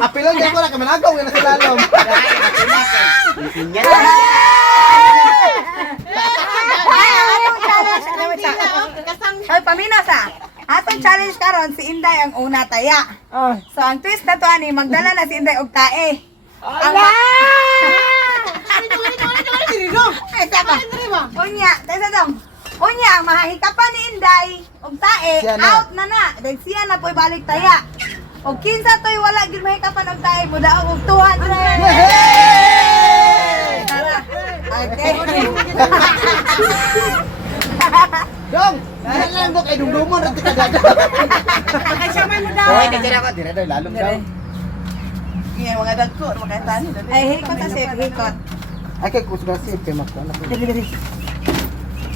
Apilon din ko na kami nagaw yan sa lalom. Hoy, paminos atong challenge karon si Inday ang una taya. So ang twist na to ani magdala na si Inday og tae. Ala! Ay, saba. Unya, taysa dong. Unya, ang mahahikapan ni Inday og tae out na na. Dahil siya na po'y balik taya. Og kinsa to'y wala gid mahikapan og tae, mudaog og 200. Tara. Okay. Dong, lang ko kay dumdumon ra tika dada. Kasi may mudaw. Hoy, dira ko dira daw lalom daw. Iya, mga dagko, makaitan. Ay, hikot sa sip, hikot. Ay kay kusga si kay makana.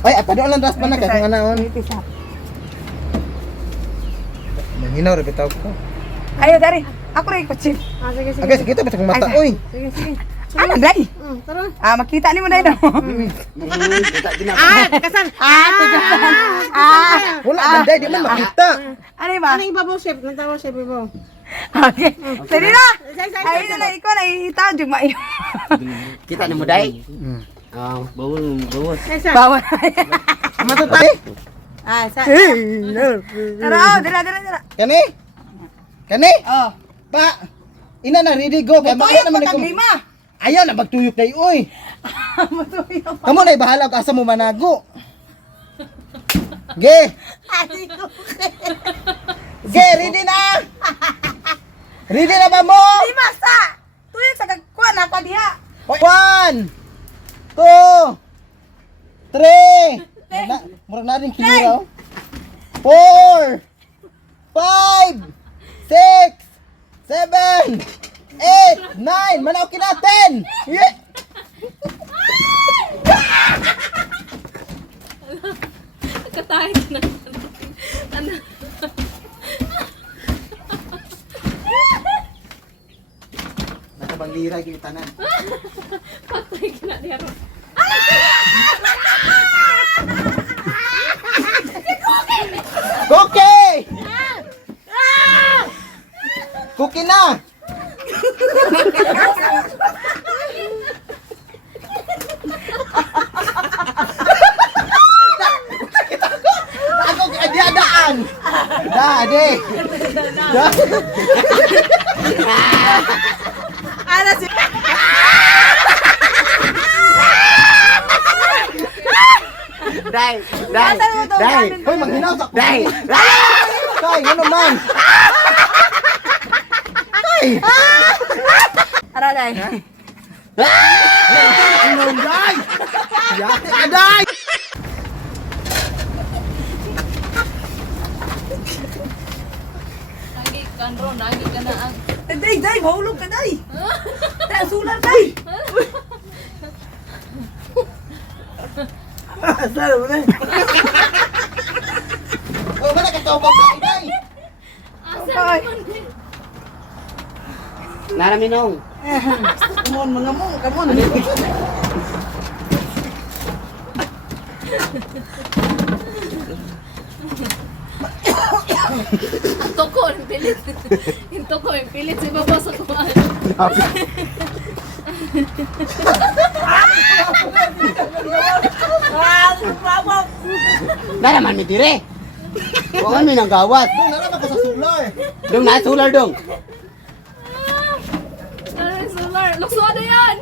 Ay, apado lang das pa na kay nga naon. Mahinaw ra bitaw ko. Ayo, dari. Ako rin ikot sip. Sige, sige. Okay, sige to bitag mata oy. Sige, sige. Ano, day? Tara. Makita ni mo, day, no? Kita gina. Kasan. Wala banday di man makita. Ano ba? Ano ibabaw, chef? Nagtawa, chef, ibabaw. Okay. Sige na. Ay, na ikaw na itaw jud maayo. Kita ni mo day. Bawal. Bawal. Matutay. Sa. Tara, dira. Kani? Kani? Oh. Pa. Ina na ready go kay Tuyok naman mo ko. lima. Ayaw na magtuyok kay oy. Matuyok. Kamo na bahala ka sa mo manago. Ge. Ge, ready na. Ready na ba mo? Lima sa. Tuyok sa kagkuan na pa diha. 1 2 3 murag na rin kiniraw. 4 5 6 7 8 9 manaw kina 10. Yeah. Katahit na. Ano? Nakabang lira kini tanan. Patay ka na diyan. Cookie! Cookie na! Ako adiadaan. Ade. Ana si Day. Hoy maghinaw sa Day. Kay, ano man? Kay! Ara day. Ano day? Yate ka day! Lagi kan ron, lagi ka na ang... Day, mahulog ka day. Day, sulan day. Saan mo na? Oh, mana ka tawag ka day? Okay. Naraminong. Kumon mga mo, kamon. Hinto ko, yung pilit si baba sa kumaan. Naraman mi dire. Huwag mi nang gawat. Dong, naraman ko sa sular. Dong nasular dong. Ano yung solar? Lukso na yan!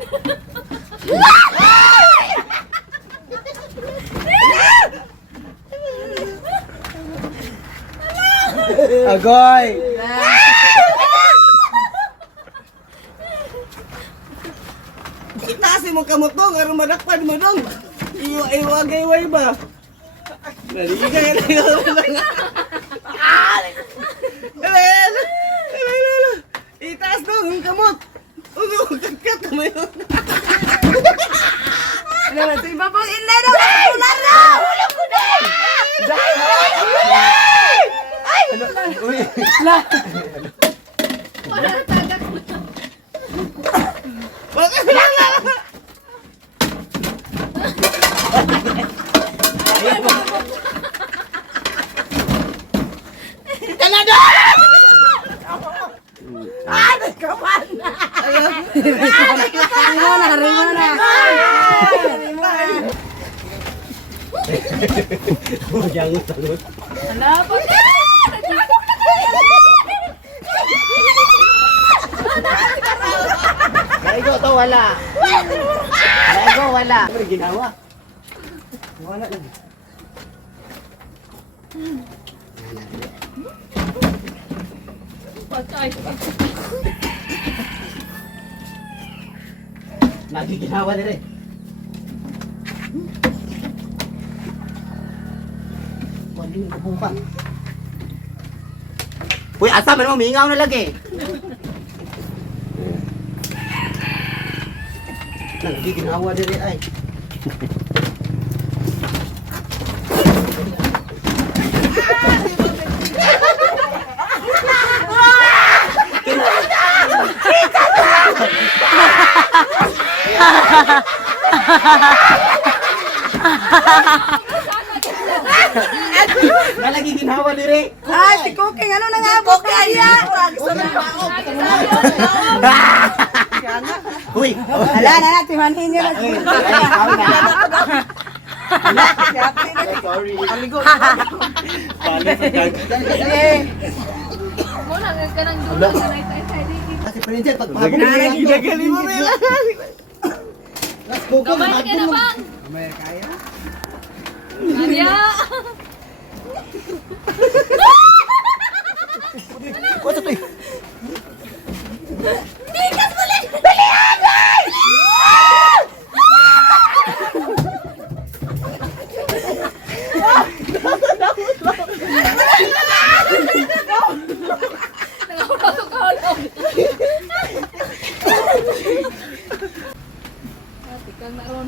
Agoy! Itasi mo kamot dong, aron madakpan mo dong. Iwagay-way ba? Naligay na yun. Itaas dong, yung kamot. Kakat mo yun. Ano na, ito iba pong inlay daw. Sulan na. Hulog ko din. Wala na tagak mo. kapan. Harimo na. Harimo na. Jangan salut. Kenapa? Lego to wala. Lego wala. Ano ginawa? Wala lagi. Patay. Lagi ginawa dire. Wala ko buka. Uy, asa man mo mingaw na lagi. Lagi ginawa dire ay. Lagi ginawa dire. Ay, si Cooking, ano na nga po kaya? Uy, Wala na, timanin niyo na. sorry. Muna ka nang dulo sa tay-tay dito. Kasi Prince, pag pabog Gagali mo Mel. Let's go. Kamay ka na bang? May kaya? Arya! What's up? Nangapasok ka lang. Ati kang naron.